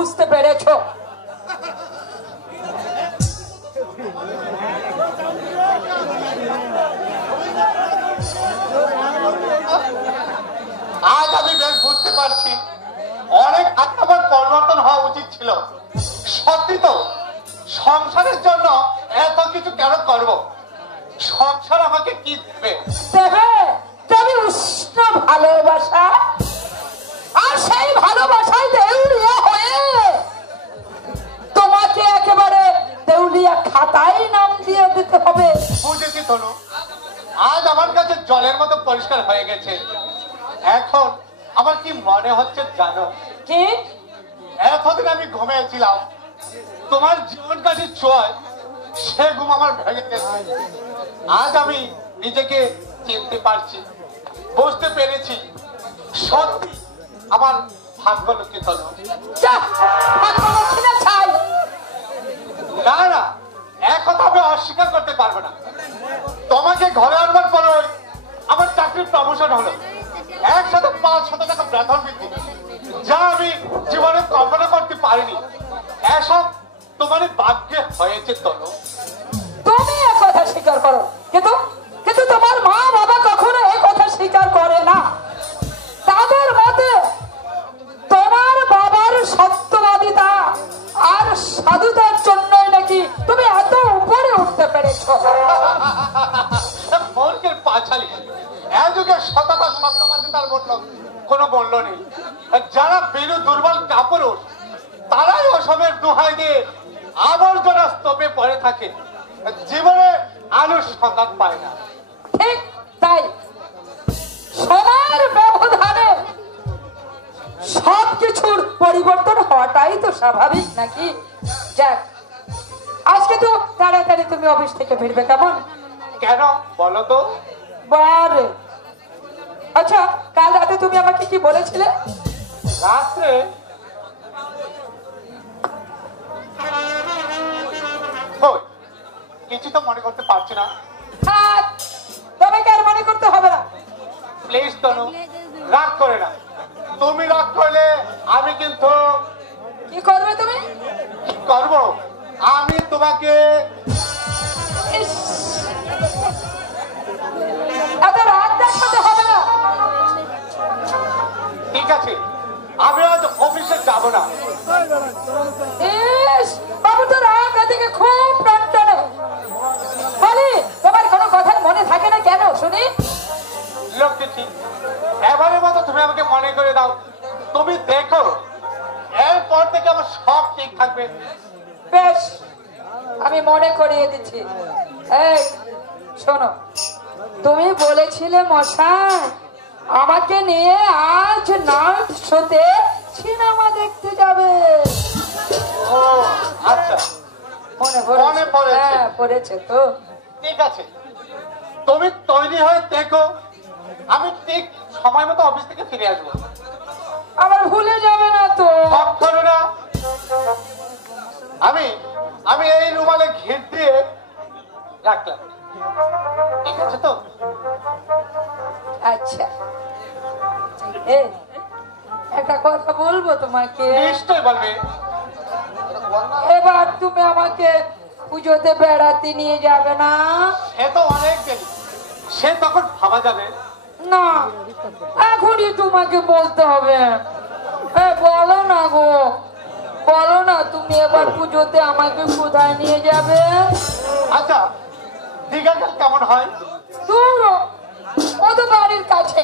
বুঝতে পেরেছো? আজ আমি বেশ বুঝতে পারছি অনেক আত্মাবার পরিবর্তন হওয়া উচিত ছিল। সত্যি তো, সংসারের জন্য এত কিছু কেন করব? সংসার আমাকে কি দেবে? দেবে তবে উষ্ণ ভালোবাসা, আর সেই ভালোবাসায় দেউলিয়া হয়ে তোমাকে একেবারে দেউলিয়া খাতায় নাম দিয়ে দিতে হবে। বুঝেছি তনু, আজ আমার কাছে জলের মতো পরিষ্কার হয়ে গেছে। এখন আমার কি মনে হচ্ছে জানো? কি? এতদিন আমি ঘুমিয়েছিলাম, তোমার জীবন কাছে চয়, সে ঘুম আমার ভেঙে গেছে। আজ আমি নিজেকে চিনতে পারছি, বুঝতে পেরেছি সত্যি আমার ভাগ্য লক্ষ্মী তনু। না না, এক কথা আমি অস্বীকার করতে পারবো না। তোমাকে ঘরে আনবার পরে আমার চাকরির প্রমোশন হলো, একসাথে 500 টাকা বেতন বৃদ্ধি, যা আমি জীবনে কল্পনা করতে পারিনি। এসব তোমার ভাগ্যে হয়েছে তনু। তুমি এ কথা স্বীকার করো, কিন্তু কিন্তু তোমার মা বাবা কখনো এই কথা স্বীকার করে না। তাদের মতে তোমার বাবার সত্যবাদিতা আর সাধুতার জন্যই নাকি তুমি এত উপরে উঠতে পেরেছো। মূর্খের পাঁচালি, এ যুগে সততা সত্যবাদিতার কোনো মূল্য নেই। যারা বেরু দুর্বল কাপুরুষ, তারাই ওসবের দোহাই দিয়ে আবর্জনা স্তূপে পড়ে থাকে, জীবনে আলোর সন্ধান পায় না। ঠিক তাই, সময়ের ব্যবধানে সবকিছুর পরিবর্তন হওয়াটাই তো স্বাভাবিক নাকি? যাক, আজকে তো তাড়াতাড়ি তুমি অফিস থেকে ফিরবে, কেমন? কেন বলো তো? বারে, আচ্ছা কাল রাতে তুমি আমাকে কি বলেছিলে? রাত্রে কিছু তো মনে করতে পারছি না। তোমাকে আর মনে করতে হবে না। প্লিজ তনু, রাগ করে না। তুমি রাগ করলে আমি কিন্তু কি করবে? তুমি কি করব? আমি তোমাকে এত রাগ দেখাতে হবে না। ঠিক আছে, আমি আজ অফিসে যাব না। বাবু তো রাগ থেকে খুব প্রাণ টানে। বলি, তোমার কোনো কথা মনে থাকে না কেন শুনি? লক্ষ্মী, এবারের মতো তুমি আমাকে মনে করে দাও। তুমি দেখো, এরপর থেকে আমার সব ঠিক থাকবে। বেশ, আমি মনে করিয়ে দিচ্ছি। এই শোনো, তুমি বলেছিলে মশাই আমাকে নিয়ে আজ নাইট শোতে সিনেমা দেখতে যাবে। ও আচ্ছা, মনে পড়েছে? হ্যাঁ, পড়েছে তো। ঠিক আছে, তুমি তৈরি হয়ে দেখো, আমি ঠিক সময় মতো অফিস থেকে ফিরে আসবো। আবার ভুলে যাবে না তো? কখনো না। আমি আমি এই রুমালে ঘির দিয়ে রাখলাম, ঠিক আছে তো? আচ্ছা, একটা কথা বলবো তোমাকে। নিশ্চয় বলবে। এবার তুমি আমাকে পুজোতে বেড়াতে নিয়ে যাবে না? সে তো অনেক দেরি, সে তখন ভাবা যাবে না, এখনই তোমাকে বলতে হবে। বলো না গো, বলো না, তুমি এবার পুজোতে আমাকে কোথায় নিয়ে যাবে? আচ্ছা, দীঘাটা কেমন হয়? দূর, ও তো বাড়ির কাছে।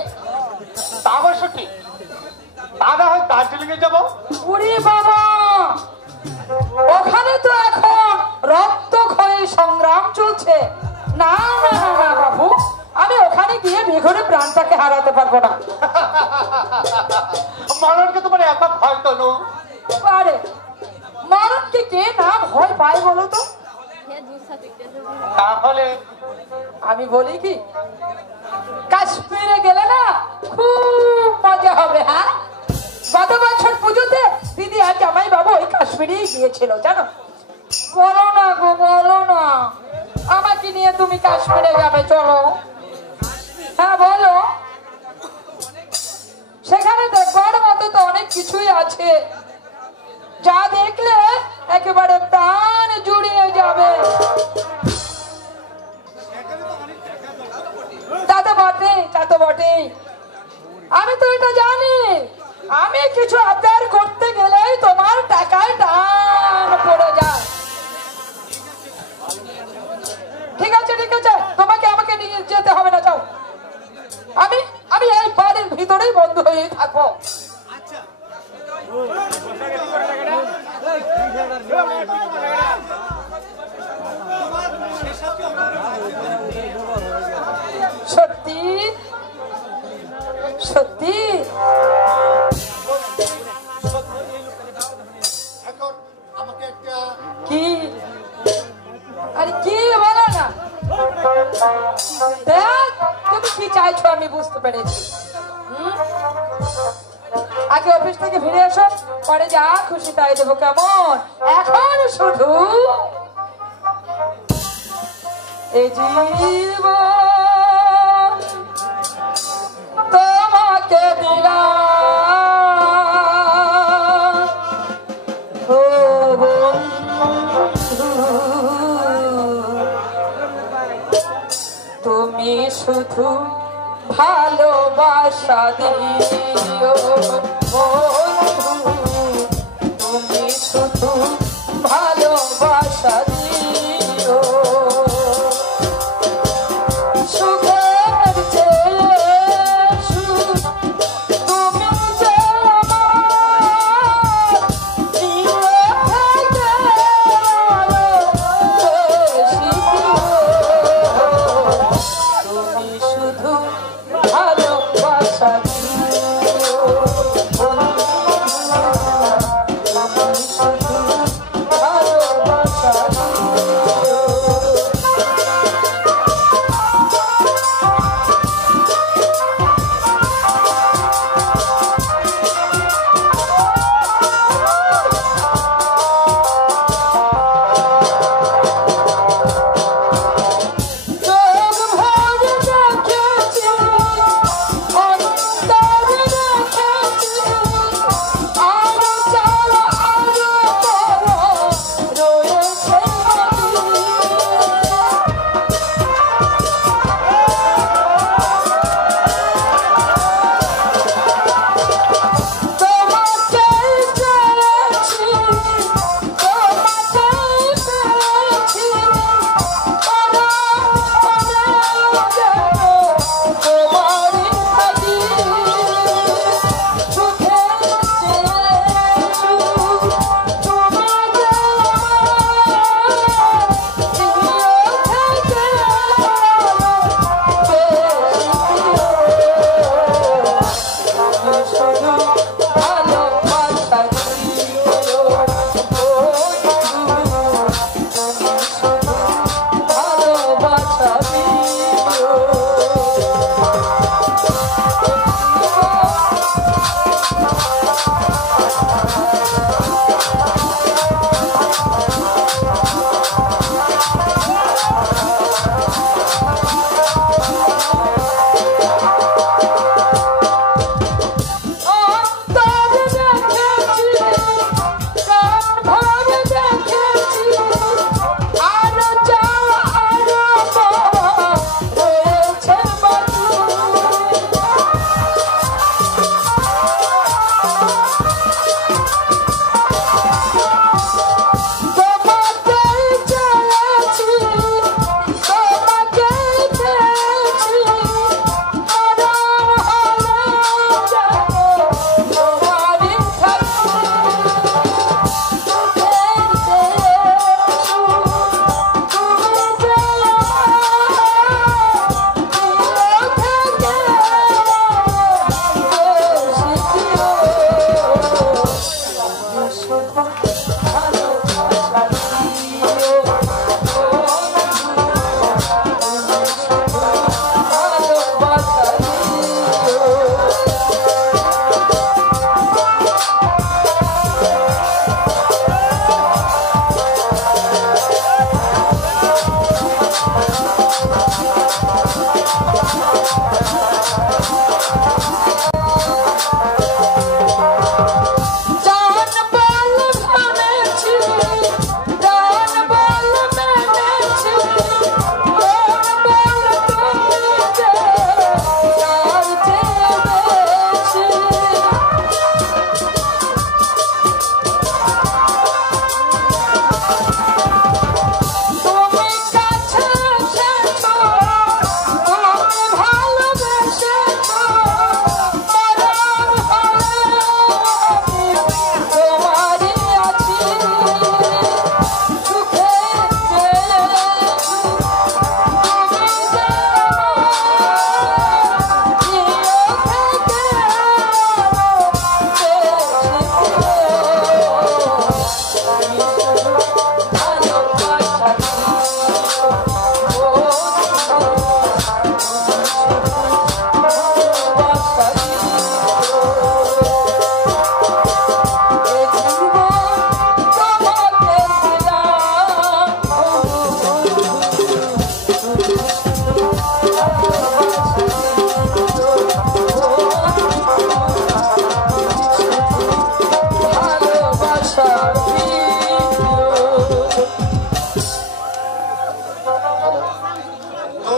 তা অবশ্য ঠিক, তা না হয় দার্জিলিং এ যাবো। ওরে বাবা, ওখানে তো এখন রক্তক্ষয়ী সংগ্রাম চলছে। না না না না বাবু, আমি ওখানে গিয়ে বেঘরে প্রাণটাকে হারাতে পারবো না। মরণকে তোমার এত ভয় তনু? আরে মরণকে কে না ভয় পায় বলো তো? তাহলে আমি বলি কি, কাশ্মীরে গেলে না খুব মজা হবে। হ্যাঁ, গত বছর পুজোতে দিদি আর জামাই বাবু ওই কাশ্মীরেই গিয়েছিল জানো। বলো না গো, বলো না, আমাকে নিয়ে তুমি কাশ্মীরে যাবে, চলো। হ্যাঁ বলো, সেখানে দেখবার মতো তো অনেক কিছুই আছে যা দেখলে একেবারে প্রাণ জুড়িয়ে যাবে। তা তো বটে, তা তো বটে। আমি তো এটা জানি, আমি কিছু আবদার করতে গেলেই তোমার টাকায় টান পড়ে যায়। ঠিক আছে, ঠিক আছে, তোমাকে আমাকে নিয়ে যেতে হবে না, যাও। আমি আমি এই বাড়ির ভিতরেই বন্ধ হয়ে থাকবো। সত্যি সত্যি এখন আমাকে একটা কি? আরে কি বলো না। দেখ তুমি কি চাইছো আমি বুঝতে পেরেছি। আগে অফিস থেকে ফিরে এসো, পরে যা খুশি তাই দেবো, কেমন? এখন শুধু এই জীবন তোমাকে দিলাম ও বন্ধু, তুমি শুধু ভালোবাসা দিও বন্ধু, তুমি শুধু ভালোবাসা দিও। সুখের চেয়ে সুখ তুমি যে আমার প্রিয় থেকে আরো বেশি প্রিয়। তুমি শুধু ভালোবাসা দিও বন্ধু, তুমি শুধু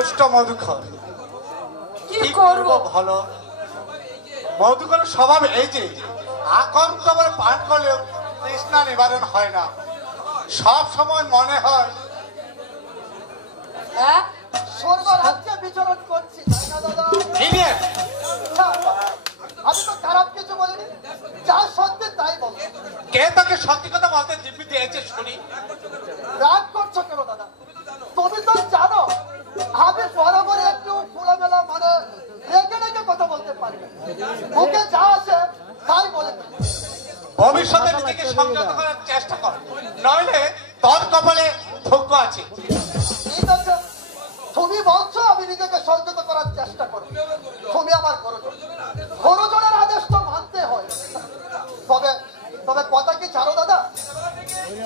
দুষ্ট মধুকর। কি করব ভালো মধুকরের স্বভাব এই যে আকন্ত করে পান করলেও তৃষ্ণা নিবারণ হয় না, সব সময় মনে হয় হ্যাঁ স্বর্গ রাজ্যে বিচরণ করছি, তাই না দাদা? ইডিয়েট! আচ্ছা, আমি তো খারাপ কিছু বলিনি, যা সত্যি তাই বল। কে তাকে সত্যি কথা বলতে দিব্যি দিয়েছে শুনি? রাগ করছো কেন দাদা? তুমি তো জানো আমি বরাবর একটু খোলামেলা মানে রেগে রেগে কথা বলতে পারি না। মুখে যা আসে তাই বলে ফেলি। ভবিষ্যতে নিজেকে সংযত করার চেষ্টা কর, নইলে তোর কপালে ভাগ্য আছে। ঠিক আছে, তুমি বলছো আমি নিজেকে সংযত করার চেষ্টা করব। তুমি আমার গুরুজন, গুরুজনের আদেশ তো মানতে হয়। তবে তবে কথা কি জানো দাদা,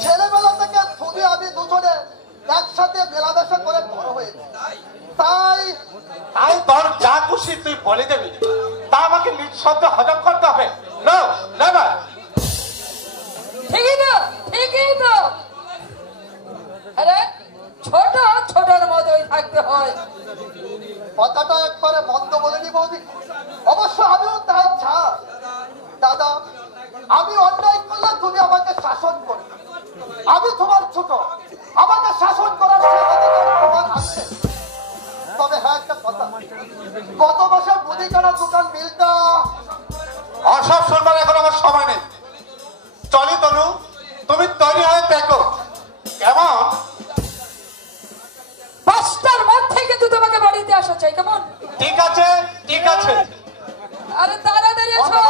ছেলেবেলা থেকে তুমি আমি দুজনে একসাথে মেলামেশা করে বড় হয়েছি, তাই তাই তোর যা খুশি তুই বলে দেবি, তা আমাকে নিঃশব্দে হজম করতে হবে। No never. ঠিকই তো ঠিকই তো। আরে ছোট ছোটর মতোই থাকতে হয়। কথাটা একবারে বন্ধ বলেনি বৌদি, অবশ্য আমিও তাই চাই। দাদা, আমি অন্যায় করলে তুমি আমাকে শাসন করো, আমি তোমার ছোট, আমাকে শাসন করার সেই অধিকার তোমার আছে। তবে হ্যাঁ একটা কথা, গত মাসে মুদিখানা দোকান বিলটা অসব শুনবার এখন আমার সময় নেই। চলি তনু, তুমি তৈরি হয়ে দেখো কেমন। 5টার মধ্যে কিন্তু তোমাকে বাড়িতে আসা চাই, কেমন? ঠিক আছে ঠিক আছে। আরে তাড়াতাড়ি এসো।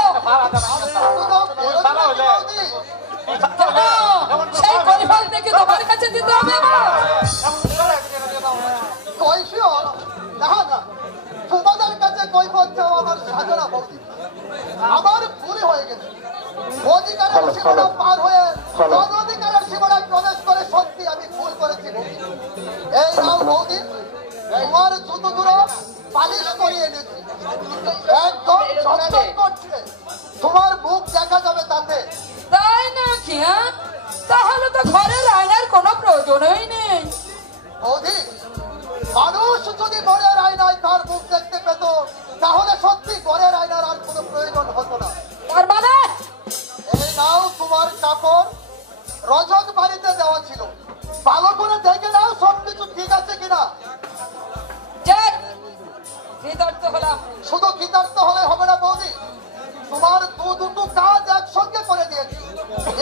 কেন? সেই কৈফল থেকে তোমার কাছে দিতে হবে আমার? কৈফিয়ত? না না, তোমাদের কাছে কৈফিয়ত চাওয়া আমার সাজনা বৌদি। আমার ভুল হয়ে গেছে, অধিকারের সীমানা পার হয়ে অনধিকারের সীমানায় প্রবেশ করে সত্যি আমি ভুল করেছি বৌদি। এই নাও বৌদি, তোমার জুতো দুটো পালিশ করিয়ে এনেছি, একদম চকচক করছে, তোমার মুখ দেখা যাবে তাতে। তাই নাকি? হ্যাঁ, তাহলে তো ঘরের আয়নার কোনো প্রয়োজনই নেই। বৌদি, মানুষ যদি ঘরের আয়নায় তার মুখ দেখতে পেত, তাহলে সত্যি ঘরের আয়নার আর কোনো প্রয়োজন হতো না। তার মানে এই নাও তোমার কাপড়, রজত বাড়িতে দেওয়া ছিল, ভালো করে দেখে নাও সবকিছু ঠিক আছে কিনা। যাক, কৃতার্থ হলাম। শুধু কৃতার্থ হলে হবে না বৌদি, তোমার দুটো কাজ একসঙ্গে করে দিয়েছি।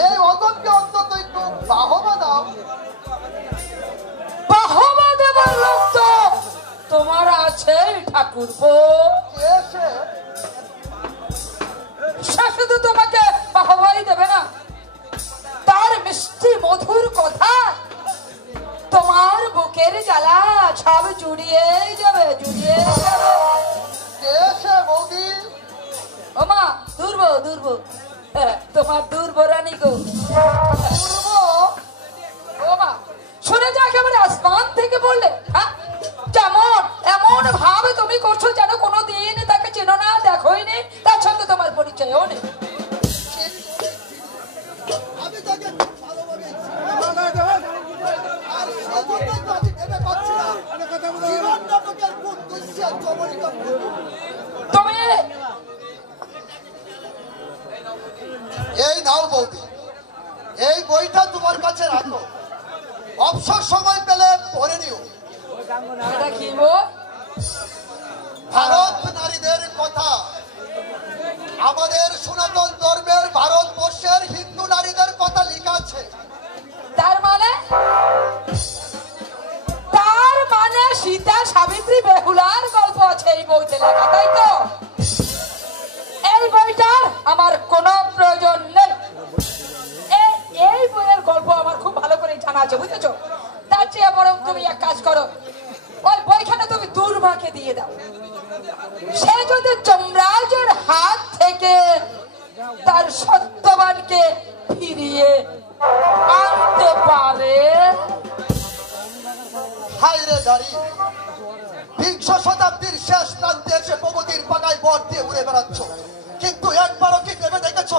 এই অজনকে অন্তত একটু বাহবা দাও। বাহবা দেবার লোক তো তোমার আছে ঠাকুরপো। কে সে? সে শুধু তোমাকে বাহবাই দেবে না, তার মিষ্টি মধুর কথা তোমার বুকের জ্বালা সব জুড়িয়ে যাবে, জুড়িয়ে যাবে। কে সে বৌদি? ওমা দুর্ব দুর্ব, তোমার দুর্বরানি গো। পূর্ব? ওমা শুনে যা একেবারে আসমান থেকে বললে। হ্যাঁ, কেমন এমন ভাবে তুমি করছো যেন কোনোদিন তাকে চেনো না, দেখোই নি, তার সঙ্গে তোমার পরিচয়ও নেই। আমি তাকে ভালোভাবে আর সেজন্যই তো আমি ভেবে পাচ্ছি না জীবন নাটকের কোন দৃশ্যে চমৎকার তুমি এই নাও বৌদি, এই বইটা তোমার কাছে রাখো, অবসর সময় পেলে পড়ে নিও। এটা কি বল? ভারত নারীদের কথা, আমাদের সনাতন ধর্মের ভারতবর্ষের হিন্দু নারীদের কথা লেখা আছে। তার মানে সীতা সাবিত্রী বেহুলার গল্প আছে এই বইতে লেখা, তাই তো? এই বইটার আমার কোনো প্রয়োজন নেই। এই বইয়ের গল্প আমার খুব ভালো করে জানা আছে, বুঝেছো? তার চেয়ে বরং তুমি এক কাজ করো, ওই বইখানে তুমি দুর্বাকে দিয়ে দাও। সে যদি যমরাজের হাত থেকে তার সত্যবানকে ফিরিয়ে আনতে পারে। হায় রে দাঁড়ি, 20 শতাব্দীর শেষ প্রান্তে এসে প্রগতির পাকায় বর দিয়ে উড়ে বেড়াচ্ছ, কিন্তু একবারও কি ভেবে দেখেছ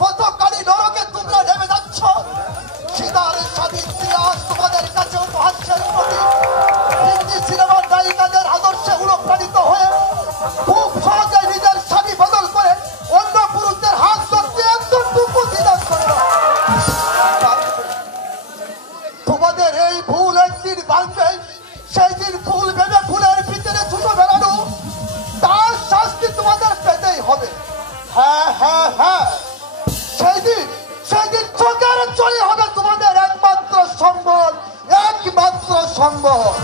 কতখানি নরকে তোমরা নেমে যাচ্ছ? সীতার সাবিত্রী আজ তোমাদের কাছে উপহাসের প্রতীক, হিন্দি সিনেমার নায়িকাদের আরম্ভ হয়।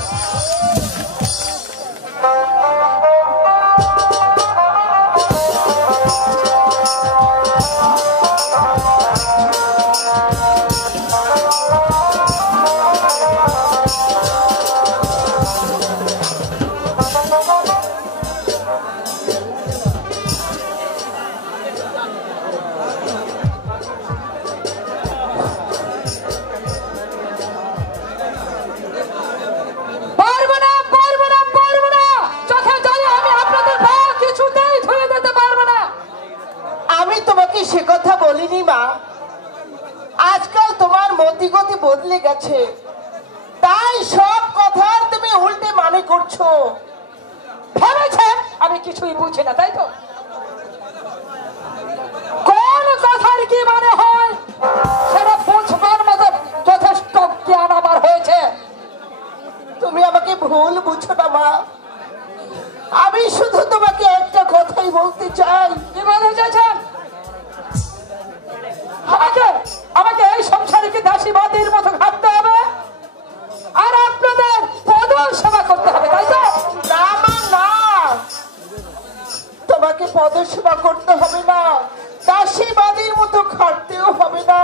সে কথা বলিনি মা, আজকাল তোমার মতিগতি বদলে গেছে, তাই সব কথার তুমি উল্টে মানে করছো। ভেবেছেন আমি কিছুই বুঝি না, তাই তো? কোন কথার কি মানে হয় সেটা বুঝবার মতো যথেষ্ট জ্ঞান আমার হয়েছে। তুমি আমাকে ভুল বুঝো না মা, আমি শুধু তোমাকে একটা কথাই বলতে চাই। কি বলতে চাইছেন? আমাকে এই সংসারে কি দাসীবাদীর মতো ঘাটতে হবে আর আপনাদের পদ সেবা করতে হবে, তাই তো? না মা না, তোমাকে পদসেবা করতে হবে না, দাসীবাদীর মতো খাটতেও হবে না।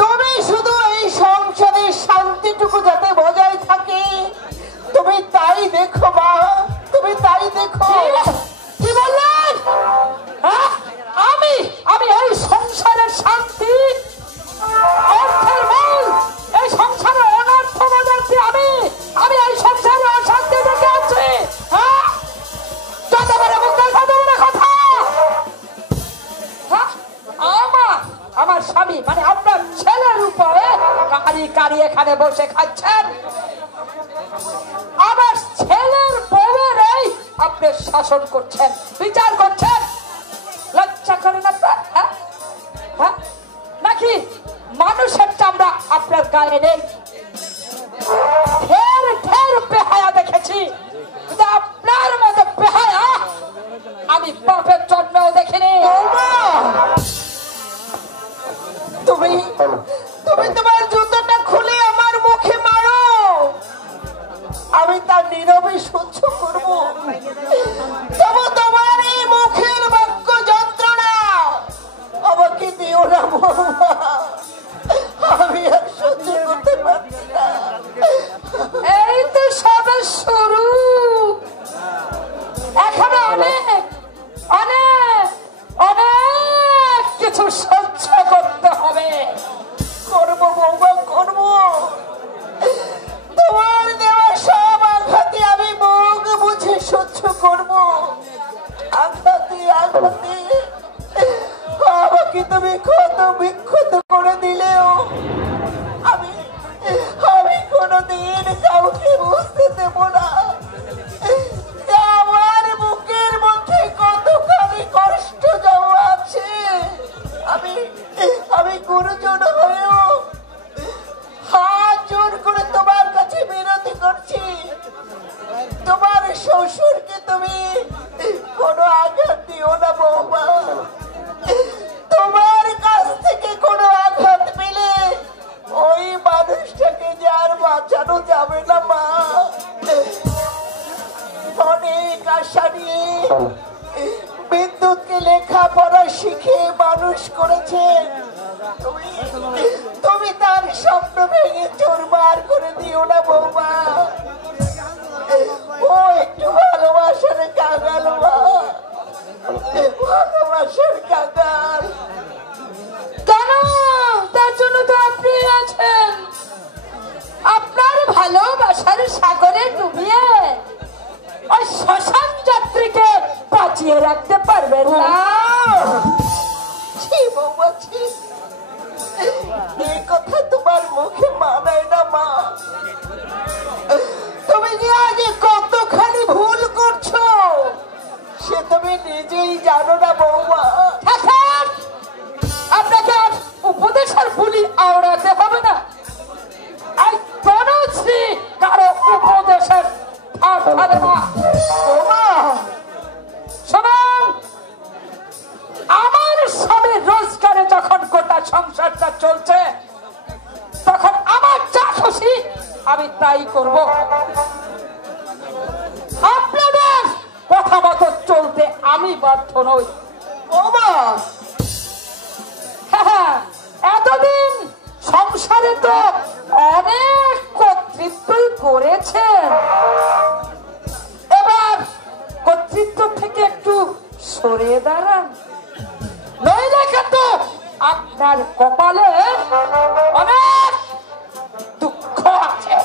তুমি শুধু এই সংসারের শান্তিটুকু যাতে বজায় থাকে তুমি তাই দেখো মা, তুমি তাই দেখো। কি বললেন? আমি এই সংসারের শান্তি অর্থের মূল, এই সংসারের অনর্থ বাজাচ্ছি আমি এই সংসারে অশান্তি দেখে আছি। যতবারে মুখে ততবারে কথা। আমার স্বামী মানে আপনার ছেলের উপরে কারি কারি এখানে বসে খাচ্ছেন, আমার ছেলের বউয়েরই আপনি শাসন করছেন, বিচার করছেন। লজ্জা করেন আপনার? নাকি মানুষের চামড়া আপনার গায়ে নেই? ঢের ঢের বেহায়া দেখেছি, কিন্তু আপনার মতো বেহায়া আমি বাপের জন্মেও দেখিনি। তুমি তুমি তোমার জুতোটা খুলে আমার মুখে মারো, আমি তার নীরবে সহ্য করব। তবু তোমার এই মুখের বাক্য যন্ত্রণা আমাকে দিও না বৌমা, আমি আর সহ্য করতে পারছি না। এই তো সবে শুরু, এখানে অনেক অনেক অনেক কিছু সহ্য করতে হবে। করবো বৌমা করবো, তোমার দেওয়া সব আঘাতে আমি মুখ বুঝে সহ্য করবো। আঘাতে আঘাতে আমাকে তুমি ক্ষত বিক্ষত করে দিলেও আমি আমি কোনোদিন কাউকে বুঝতে দেব না যে আমার বুকের মধ্যে কতখানি কষ্ট জমা আছে। আমি গুরুজন হয়েও হাত জোর করে তোমার কাছে বিনতি করছি, তোমার শ্বশুরকে তুমি কোনো আঘাত দিও না বৌমা। তোমার কাছ থেকে কোনো আঘাত পেলে ওই মানুষটাকে যে আর বাঁচানো যাবে না মা। অনেক আশা নিয়ে বিদ্যুৎকে লেখাপড়া শিখে মানুষ করেছে, তুমি তার স্বপ্ন ভেঙে চুরমার করে দিও না বৌমা। ও একটু ভালোবাসার কাঙাল মা, ভালোবাসার কাঙাল। কেন? তার জন্য তো আপনি আছেন। আপনার ভালোবাসার সাগরে ডুবিয়ে ওই শ্মশান যাত্রীকে বাঁচিয়ে রাখতে পারবেন না। ছি বৌমা ছি, এই কথা তোমার মুখে মানায় না মা। তুমি যে আজ কতখানি ভুল করছো সে তুমি নিজেই জানো না বৌমা। আপনাকে আর উপদেশের বুলি আওড়াতে হবে না। আই তনুশ্রী কারো উপদেশের ধার ধারে না। শুনুন, আমার স্বামীর রোজগারে যখন গোটা সংসারটা চলছে তখন আমার যা খুশি আমি আমি তাই করব। আপনাদের কথা মতো চলতে আমি বাধ্য নই। ওমা, হ্যাঁ, এতদিন সংসারে তো অনেক কর্তৃত্বই করেছেন, এবার কর্তৃত্ব থেকে একটু সরে দাঁড়ান, নইলে কিন্তু আপনার কপালে অনেক দুঃখ আছে।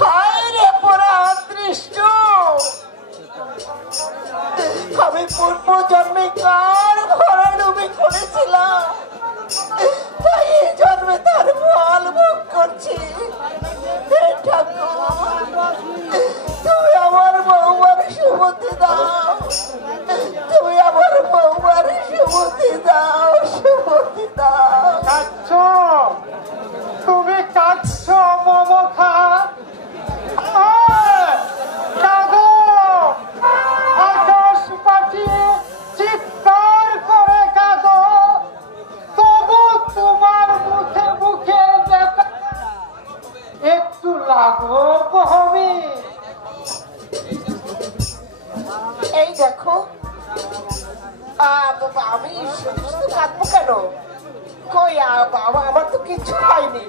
হায় রে পোড়া অদৃষ্ট, আমি পূর্ব জন্মে কার ভরাডুবি করেছিলাম, তাই এই জন্মে তার ফল ভোগ করছি। হে ঠাকুর, তুমি আমার বৌমার সুমতি দাও, তুমি আমার বৌমার সুমতি দাও, সুমতি দাও। কাঁদছ? তুমি কাঁদছ মমতা? কাঁদো, আকাশ পাঠিয়ে চিৎকার করে কাঁদো, তবু তোমার মুখে মুখে ব্যথা একটু লাঘব হবে। এই দেখো, আমি শুধু শুধু কাঁদবো কেন? কই আমার তো কিছু হয়নি।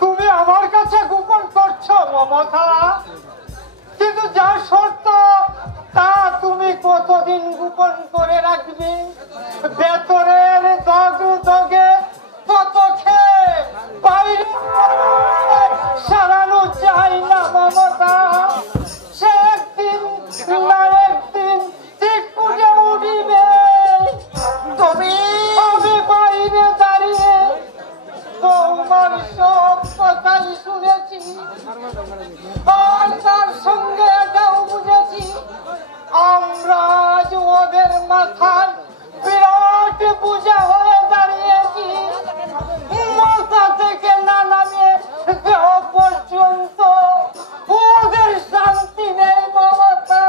তুমি আমার কাছে গোপন করছো মমতা, কিন্তু যা সত্য তা তুমি কতদিন গোপন করে রাখবে? ভেতরের দগ দগে কত খেয়ে বাইরে সারানো যায় না মমতা। সে একদিন না একদিন ঠিক উঠে উঠিবে। তুমি আমি বাইরে দাঁড়িয়ে তোমার সব কথাই শুনেছি, আর তার সঙ্গে এটাও বুঝেছি আমরা আজ ওদের মাথায় বিরাট বোঝা হয়ে দাঁড়িয়েছি। মাথা থেকে না নামিয়ে দেহ পর্যন্ত ওদের শান্তি নেই মমতা।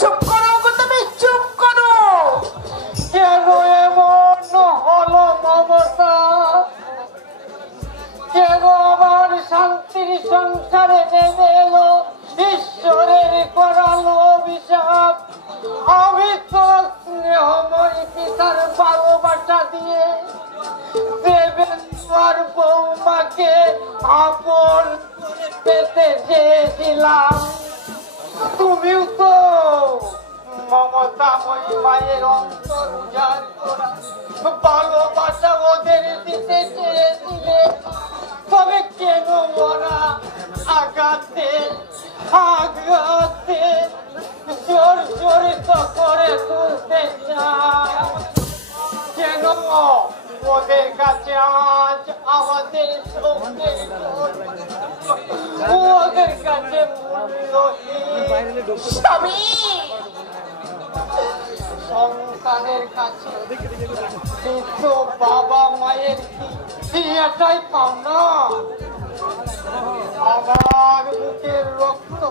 চুপ করো, তুমি চুপ করো। কেন এমন হলো মমতা? কেন আমার শান্তির সংসারে নেমে এলো ঈশ্বরের করালো অভিশাপ? আমি তো স্নেহময়ী পিতার ভালোবাসা দিয়ে দেবেন্দ্র বৌমাকে আপন করে পেতে চেয়েছিলাম। তুমিও তো মমতাময়ী মায়ের অন্তর উজাড় করা ভালোবাসা ওদের দিতে চেয়েছিলে, তবে কেন ওরা আঘাতে আঘাতে জোর জোরিত করে তুলতে চায়? কেন ওদের কাছে আজ আমাদের সঙ্গের ওদের কাছে মূল্যহীন? স্বামী, সন্তানের কাছে কিন্তু বাবা মায়ের কি এটাই পাও না? আমার বুকের রক্ত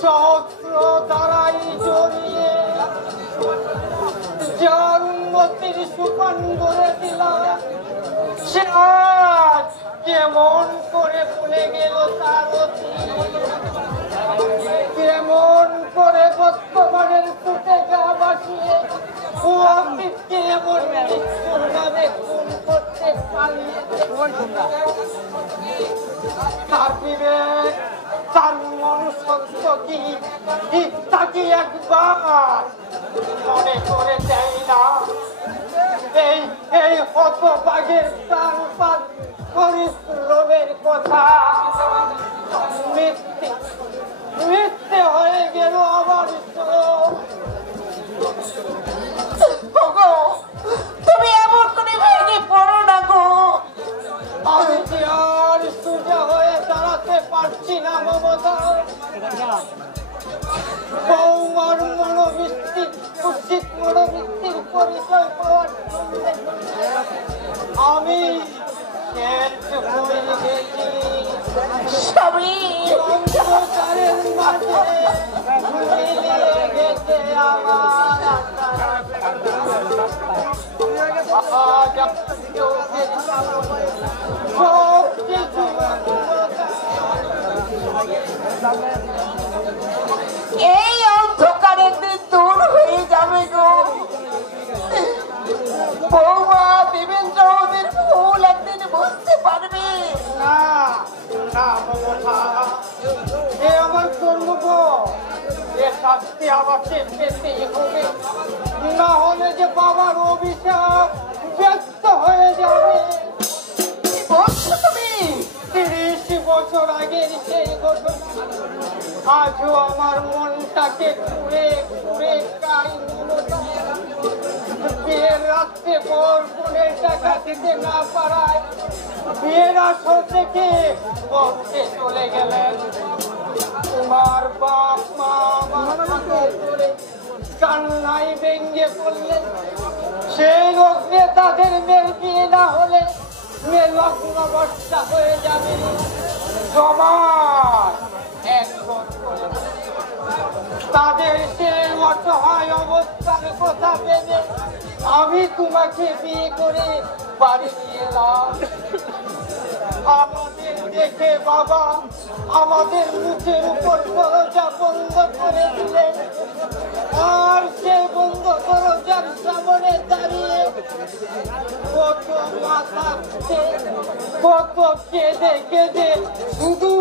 সহস্র দ্বারাই জড়িয়ে যার উন্নতির সুপান করে দিলাম, সে আজ কেমন করে ভুলে গেল তার অতীত, কেমন করে বর্তমানের ছুটে গা বাসিয়ে ও অতীতকে এমন মৃত্যুর নামে খুন করতে পালিয়েছে। তার বিবেক, তার মনুষ্যত্ব কি তাকে একবার মনে করে দেয় না? এই হতভাগের প্রাণপাত পরিশ্রমের কথা মিথ্যে হয়ে গেল আমার চোখ। তুমি এমন করে ভেঙে পড়ো না গো। আমি যে আর সোজা হয়ে দাঁড়াতে পারছি না মমতা। বৌমার মনোবৃত্তি উচিত মনোবৃত্তির পরিচয় পাওয়ার জন্য আমি হয়ে গেছি। স্বামী, অন্ধকারের মাঝে মিলিয়ে গেছে আমার আকাশ। আজ কেউ শাস্তি আমাকে পেতেই হবে, না হলে যে বাবার অভিশাপ ব্যস্ত হয়ে যাবে। কি বলছো তুমি? 30 বছর আগের সেই ঘটনা আজও আমার মনটাকে পুড়ে পুড়ে খায়। বিয়ের রাত্রে পর বোনের টাকা দিতে না পারায় বিয়ের আসর থেকে পড়তে চলে গেলেন। তোমার বাপ মা আমার হাতে ধরে কান্নায় ভেঙে পড়লেন। সেই লগ্নে তাদের মেয়ের বিয়ে না হলে মেয়ে লগ্ন অবস্থা হয়ে যাবে। সমাজ একজন করে তাদের সেই অসহায় অবস্থার কথা ভেবে আমি তোমাকে বিয়ে করে বাড়ি নিয়ে এলাম। আমাদের দেখে বাবা আমাদের মুখের উপর দরজা বন্ধ করে দিলেন, আর সেই বন্ধ দরজার সামনে দাঁড়িয়ে কত মাথা কত কেঁদে কেঁদে শুধু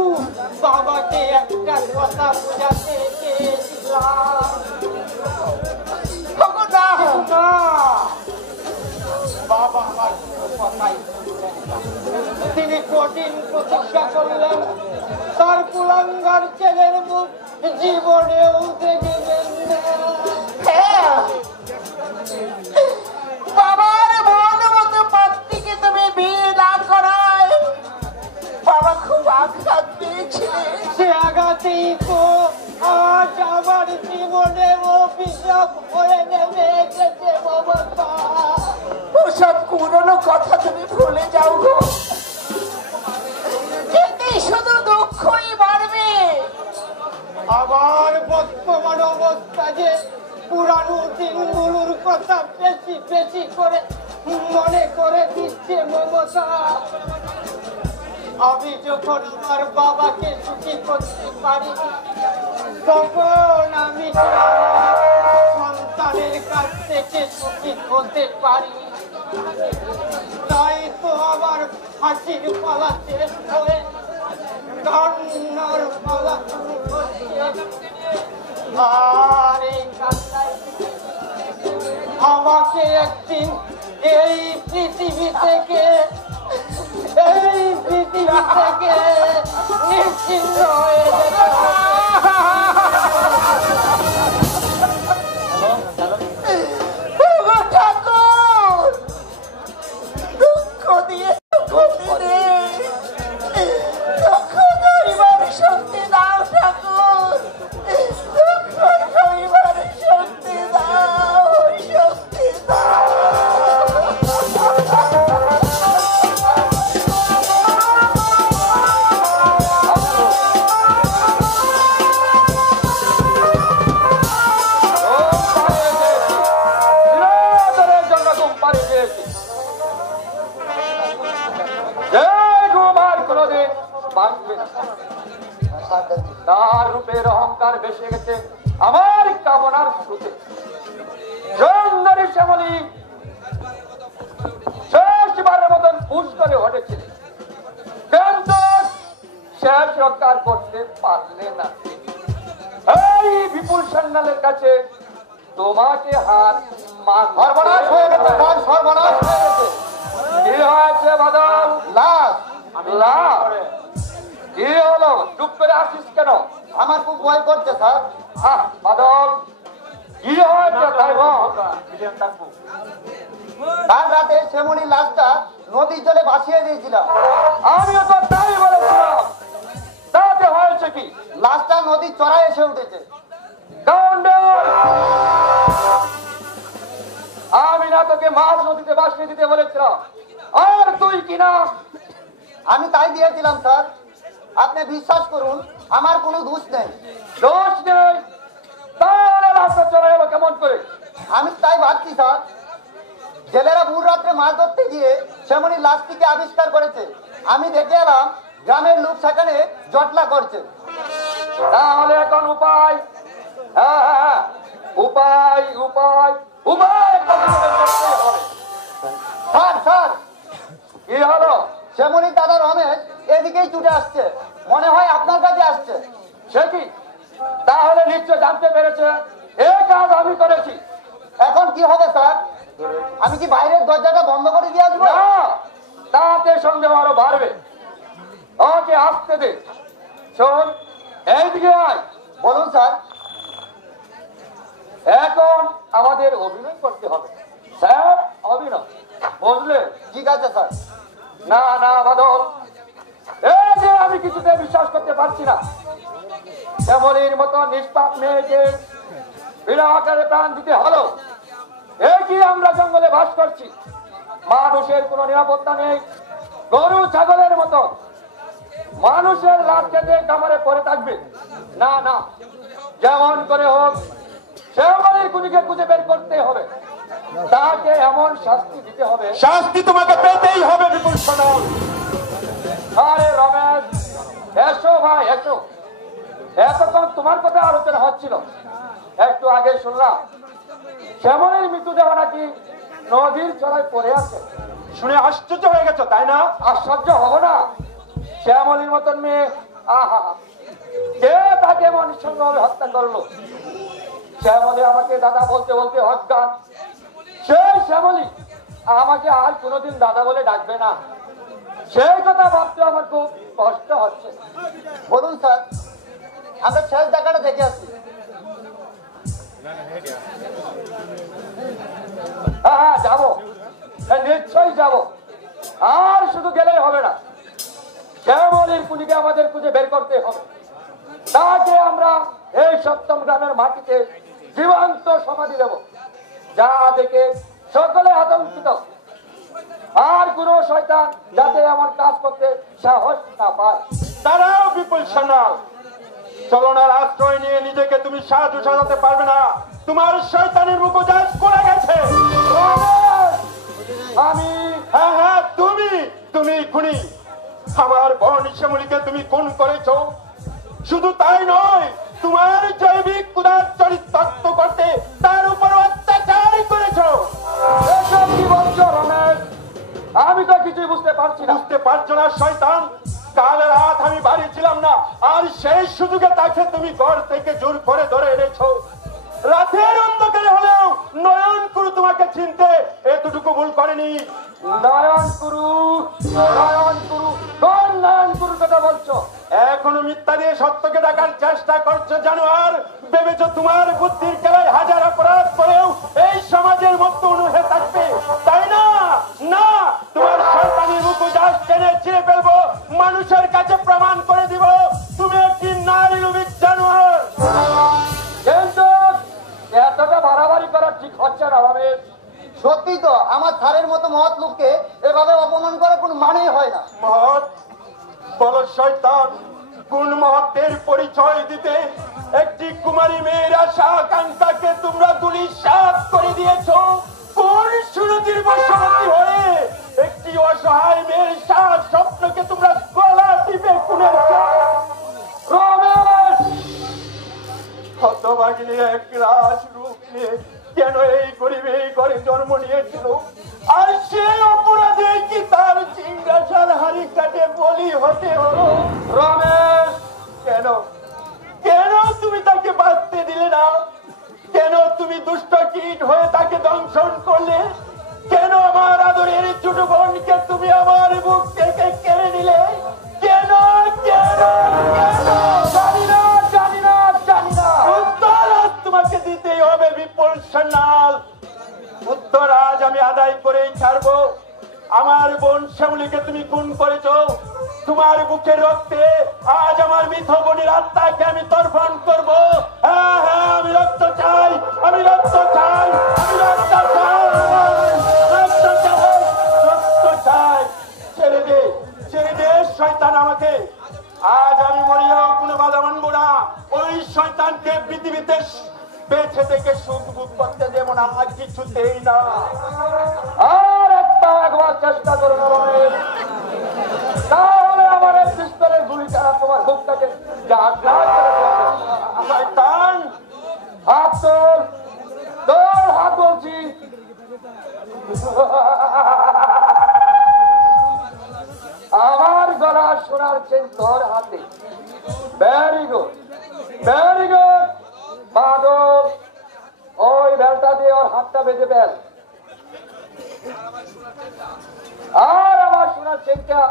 বাবাকে একটা কথা বোঝাতে চেয়েছিলাম। না, বাবা আমার কথাই তিনি কঠিন প্রতিজ্ঞা করলেন, তার কুলাঙ্গার ছেলের মুখ জীবনেও দেখবেন না। হ্যাঁ, বাবার মন মতো পাত্রীকে তুমি বিয়ে না করায় বাবা খুব আঘাত পেয়েছিলেন। সে আঘাতেই তো আজ আমার জীবনে অভিশাপ হয়ে নেমে এসেছে মমতা। ওসব পুরনো কথা তুমি ভুলে যাও গো, এতেই শুধু দুঃখই বাড়বে। আবার বর্তমান অবস্থা যে পুরানো দিনগুলোর কথা বেশি বেশি করে মনে করে দিচ্ছে মমতা। আমি যখন আমার বাবাকে সুখী করতে পারি তখন আমি সন্তানের কাছ থেকে সুখী হতে পারি। তাই তো আমার হাসির পালা শেষ হয়ে কান্নার পালা শুরু হচ্ছে। আর এই কান্নায় আমাকে একদিন এই পৃথিবী থেকে নিশ্চিন্ত হয়ে যেতে ওগো ঠাকুর, দুঃখ দিয়ে দুঃখ দিলে দুঃখ ধরিবার শক্তি দাও ঠাকুর, দুঃখ ধরিবার শক্তি দাও, শক্তি দাও। তার রূপের অহংকার ভেসে গেছে আমার কামনার স্রোতে। সুন্দরী শ্যামলী শেষবারের মতন পুশ করে উঠেছিল, কিন্তু শেষ রক্ষা করতে পারলে না। এই বিপুল সান্যালের কাছে তোমাকে হাত সর্বনাশ হয়ে গেছে, সর্বনাশ হয়ে গেছে। কি হয়েছে বাদল? লাশ লাভ কি হলো? চুপ করে আসিস কেন? আমার খুব ভয় করছে স্যার। বাদল কি হয়েছে তাই বল। কাল রাতে শ্যামলীর লাশটা নদীর জলে ভাসিয়ে দিয়েছিলাম। আমিও তো তাই বলেছিলাম, তাতে হয়েছে কি? লাশটা নদীর চড়ায় এসে উঠেছে। আমি না তোকে মাছ নদীতে ভাসিয়ে দিতে বলেছিলাম, আর তুই কিনা? আমি তাই দিয়েছিলাম স্যার। আপনি বিশ্বাস করুন, আমার কোনো দোষ নেই। দোষ নেই? তাহলে রাস্তা চলে গেল কেমন করে? আমি তাই ভাবছি স্যার, জেলেরা ভোর রাত্রে মাছ ধরতে গিয়ে শ্যামলীর লাশটিকে আবিষ্কার করেছে। আমি দেখে এলাম গ্রামের লোক সেখানে জটলা করছে। তাহলে এখন উপায়? হ্যাঁ, উপায় উপায় উপায় স্যার স্যার, কি হলো? শ্যামলীর দাদা রমেশ এদিকেই ছুটে আসছে, মনে হয় আপনার কাছে আসছে। সে কি? তাহলে নিশ্চয় জানতে পেরেছে এই কাজ আমি করেছি। এখন কি হবে স্যার? আমি কি বাইরের দরজাটা বন্ধ করে দিয়ে আসবো? না, তাতে সন্দেহ আরো বাড়বে। ওকে আসতে দে। শোন, এইদিকে আয়। বলুন স্যার। এখন আমাদের অভিনয় করতে হবে স্যার, অভিনয়, বুঝলে? ঠিক আছে স্যার। না না বাদল, এই যে আমি কিছুতে বিশ্বাস করতে পারছি না। শ্যামলীর মতো নিষ্পাপ মেয়েকে বিনা আকারে প্রাণ দিতে হলো। কি আমরা জঙ্গলে বাস করছি, মানুষের কোনো নিরাপত্তা নেই। গরু ছাগলের মতো মানুষের রাত খেতে কামড়ে পড়ে থাকবে। না না, যেমন করে হোক শ্যামলীর খুনিকে খুঁজে বের করতে হবে। তাকে এমন শাস্তি দিতে হবে। শাস্তি তোমাকে পেতেই হবে বিপুল সনল। আরে রমেশ, এসো ভাই এসো। এতক্ষণ তোমার কথা আলোচনা হচ্ছিল। একটু আগে শুনলাম শ্যামলীর মৃত্যুদেহ নাকি নদীর চড়ায় পড়ে আছে। শুনে আশ্চর্য হয়ে গেছো তাই না? আশ্চর্য হবো না? শ্যামলীর মতন মেয়ে, আহা, কে তাকে মনুষ্যভাবে হত্যা করলো? শ্যামলী আমাকে দাদা বলতে বলতে অজ্ঞান। সেই শ্যামলী আমাকে আর কোনোদিন দাদা বলে ডাকবে না। সেই কথা ভাবতে আমার খুব কষ্ট হচ্ছে। বলুন স্যার, আমরা শেষ দেখাটা দেখে আসছি। হ্যাঁ যাবো, নিশ্চয়ই যাবো। আর শুধু গেলেই হবে না, শ্যামলীর খুনিকে আমাদের খুঁজে বের করতে হবে। তাকে আমরা এই সপ্তম গ্রামের মাটিতে জীবন্ত সমাধি দেব, যা দেখে সকলে আতঙ্কিত। আর কোন শয়তান যাতে এমন কাজ করতে সাহস না পায়। তারাও বিপুল সনল। চলনার আশ্রয় নিয়ে নিজেকে তুমি সাধু সাজাতে পারবে না। তোমার শয়তানের মুখোশ করে গেছে। আমি হ্যাঁ হ্যাঁ, তুমি খুনি। আমার বোন শ্যামলীকে তুমি খুন করেছো। শুধু তাই নয়, তোমার জৈবিক ক্ষুধার চরিতার্থ করতে তার উপর অত্যাচার করেছো। এসব কি বলছো রমেশ? আমি তো কিছুই বুঝতে পারছি না। বুঝতে পারছো না শয়তান? কাল রাত আমি বাড়ি ছিলাম না, আর সেই সুযোগে তাকে তুমি ঘর থেকে জোর করে ধরে এনেছো। রাতের অন্ধকারে হলেও নয়ন কুরু তোমাকে চিনতে এতটুকু ভুল করেনি। নয়ন গুরু, নয়ন গুরু, কোন নয়ন গুরুর কথা বলছো? এখনো মিথ্যা দিয়ে সত্যকে ডাকার চেষ্টা করছো জানোয়ার। ভেবেছো তোমার বুদ্ধির খেলায় হাজার অপরাধ করেও এই সমাজের মধ্যে অনুহে থাকবে, তাই না? না, তোমার শয়তানি মুখোশ টেনে ছিঁড়ে ফেলবো, মানুষের কাছে প্রমাণ করে দিব তুমি একটি নারী লোভী জানোয়ার। কিন্তু এতটা বাড়াবাড়ি করা ঠিক হচ্ছে না রমেশ। সত্যি তো, আমার স্যারের মতো মহৎ লোককে এভাবে অপমান করার কোনো মানেই হয় না। মহৎ বলো শয়তান, কোন মহত্বের পরিচয় দিতে একটি কুমারী মেয়ের আশা আকাঙ্ক্ষাকে তোমরা ধূলিসাৎ করে দিয়েছো? কোন সুরতির বশবর্তী হয়ে একটি অসহায় মেয়ের সাত স্বপ্নকে তোমরা গলা টিপে খুনের রমেশ, হতভাগিনী এক রাস রূপ নিয়ে কেন এই গরিবে ঘরে জন্ম নিয়েছিল? আর সেই অপরাধে কি তার সিংহাসন হাড়ি কাটে বলি হতে হলো? রমেশ, কেন কেন তুমি তাকে বাঁচতে দিলে না? কেন তুমি দুষ্ট কীট হয়ে তাকে দংশন করলে? কেন আমার আদরের ছোট বোনকে তুমি আমার বুক থেকে কেড়ে নিলে? কেন কেন কেন? জানি না, জানি না, জানি না। উত্তর আজ তোমাকে দিতেই হবে বিপুল সন্ন্যাল। উত্তর আজ আমি আদায় করেই ছাড়বো। আমার বোন শ্যামলীকে তুমি খুন করেছো। তোমার বুকের রক্তে আজ আমার মৃত বোনের আত্মাকে আমি তর্পণ করবো। হ্যাঁ হ্যাঁ, আমি রক্ত চাই, আমি রক্ত চাই, আমি রক্ত চাই, রক্ত চাই, রক্ত চাই। ছেড়ে দে শয়তান আমাকে। আজ আমি মরিয়াও কোনো বাধা মানবো না। ওই শয়তানকে পৃথিবীতে বেঁচে থেকে সুখ ভোগ করতে দেবো না, আর কিছুতেই না। আর একবার চেষ্টা করো না রমেশ, তাহলে আমার এই পিস্তলের গুলি ছাড়া তোমার বুকটাকে শয়তান, হাত তোল, তোর হাত বলছি। আমার গলা শোনার চেন তোর হাতে। ভেরি গুড, ভেরি গুড বাদল, ওই বেলটা দিয়ে ওর হাতটা বেঁধে বেল, আর আমার সোনার চেনটা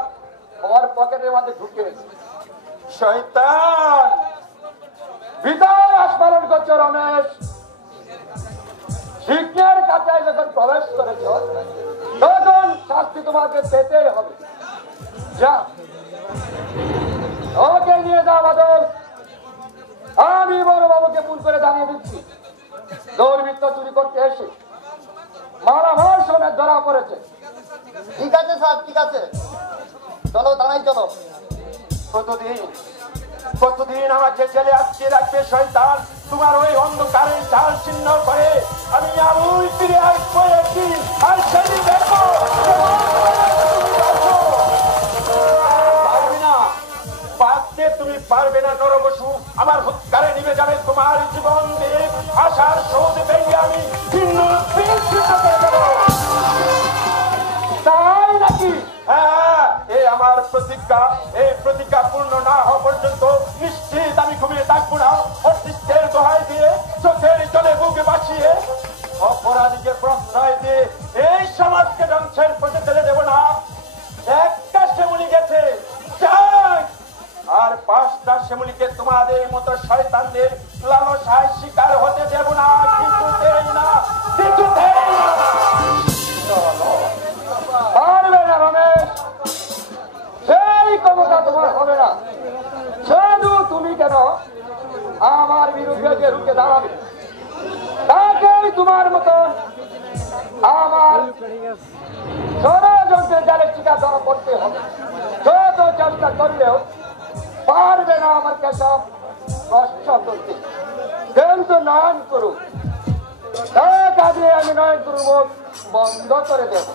ওর পকেটের মধ্যে ঢুকে। শয়তান, বিদায় পালন করছো রমেশ। শিক্ষার কাটায় যখন প্রবেশ করেছ তখন শাস্তি তোমাকে পেতেই হবে। যা, ওকে নিয়ে যাও বাদল। আমি বড় বাবুকে ফোন করে জানিয়ে দিচ্ছি দুর্বৃত্ত চুরি করতে এসে মারামার সমেত ধরা পড়েছে। ঠিক আছে স্যার, ঠিক আছে, চলো থানায় চলো। কতদিন আমাকে জেলে আটকে রাখবে শয়তান? তোমার ওই অন্ধকারের জাল ছিন্ন করে আমি আবুই ফিরে আসবো একদিন, আর সেদিন দেখো। পারবে না, পারতে তুমি পারবে না নরবসু। আমার হুৎকারে নিভে যাবে তোমার জীবন দিয়ে, আশার শোধ ভেঙে আমি ভিন্ন করে দেবো। তাই নাকি? হ্যাঁ, এই আমার প্রতিজ্ঞা। এই প্রতিজ্ঞা পূর্ণ না হওয়া পর্যন্ত নিশ্চিত আমি ঘুমিয়ে থাকবো না। অস্তিত্বের দোহাই দিয়ে, চোখের জলে বুকে বাঁচিয়ে, অপরাধীকে প্রশ্রয় দিয়ে এই সমাজকে ধ্বংসের পথে ফেলে দেব না। একটা শিমুলি গেছে, যাক, আর 5টা শিমুলিকে তোমাদের মতো শয়তানদের লালসায় শিকার হতে দেব না। কিছুতেই না, কিছুতেই না। পারবে না রমেশ, সেই ক্ষমতা তোমার হবে না। শুধু তুমি কেন, আমার বিরুদ্ধে যে রুখে দাঁড়াবে তাকেই তোমার মতন আমার ষড়যন্ত্রের জালের শিকার ধরা পড়তে হবে। যত চেষ্টা করলেও পারবে না আমার কেসব কষ্ট করতে। কিন্তু নয়ন করুক, কাজে আমি নয়ন করব বন্ধ করে দেব।